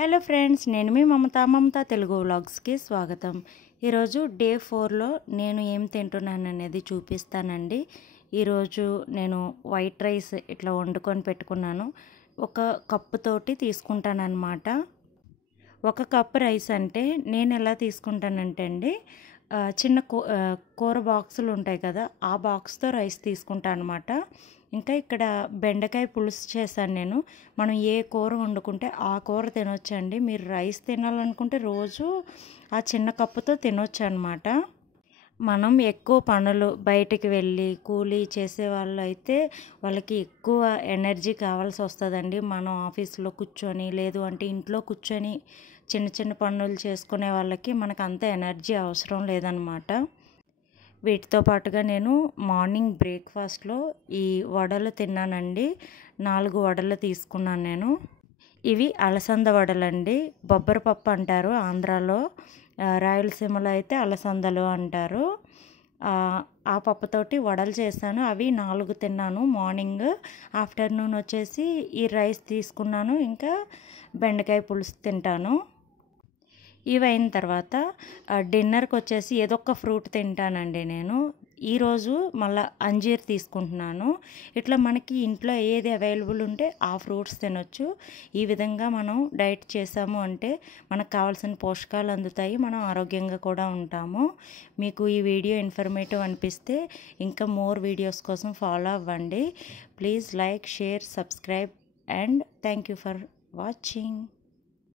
Hello friends, నేను మీ మమతా తెలుగు వ్లాగ్స్కి స్వాగతం. ఈరోజు డే 4లో నేను ఏం తింటున్నాను అనేది చూపిస్తానండి. ఈరోజు నేను వైట్ రైస్ ఇట్లా వండుకొని పెట్టుకున్నాను. ఒక కప్పుతోటి తీసుకుంటానన్నమాట. ఒక కప్పు రైస్ అంటే నేను ఎలా తీసుకుంటానంటే అండి, చిన్న కూర బాక్సులు ఉంటాయి కదా, ఆ బాక్స్తో రైస్ తీసుకుంటాను అనమాట. ఇంకా ఇక్కడ బెండకాయ పులుసు చేశాను నేను. మనం ఏ కూర వండుకుంటే ఆ కూర తినొచ్చండి. మీరు రైస్ తినాలనుకుంటే రోజు ఆ చిన్న కప్పుతో తినొచ్చు అనమాట. మనం ఎక్కువ పనులు బయటికి వెళ్ళి కూలీ చేసే వాళ్ళు అయితే వాళ్ళకి ఎక్కువ ఎనర్జీ కావాల్సి వస్తుందండి. మనం ఆఫీస్లో కూర్చొని లేదు అంటే ఇంట్లో కూర్చొని చిన్న చిన్న పనులు చేసుకునే వాళ్ళకి మనకు అంత ఎనర్జీ అవసరం లేదనమాట. వీటితో పాటుగా నేను మార్నింగ్ బ్రేక్ఫాస్ట్లో ఈ వడలు తిన్నానండి. 4 వడలు తీసుకున్నాను నేను. ఇవి అలసంద వడలండి. బొబ్బరపప్పు అంటారు ఆంధ్రాలో, రాయలసీమలో అయితే అలసందలు అంటారు. ఆ పప్పుతోటి వడలు చేశాను. అవి 4 తిన్నాను మార్నింగ్. ఆఫ్టర్నూన్ వచ్చేసి ఈ రైస్ తీసుకున్నాను. ఇంకా బెండకాయ పులుసు తింటాను. ఇవి అయిన తర్వాత డిన్నర్కి వచ్చేసి ఏదో ఒక ఫ్రూట్ తింటానండి నేను. ఈరోజు మళ్ళీ అంజీర్ తీసుకుంటున్నాను. ఇట్లా మనకి ఇంట్లో ఏది అవైలబుల్ ఉంటే ఆ ఫ్రూట్స్ తినొచ్చు. ఈ విధంగా మనం డైట్ చేసాము అంటే మనకు కావాల్సిన పోషకాలు అందుతాయి, మనం ఆరోగ్యంగా కూడా ఉంటాము. మీకు ఈ వీడియో ఇన్ఫర్మేటివ్ అనిపిస్తే ఇంకా మోర్ వీడియోస్ కోసం ఫాలో అవ్వండి. Please like, share, subscribe and thank you for watching.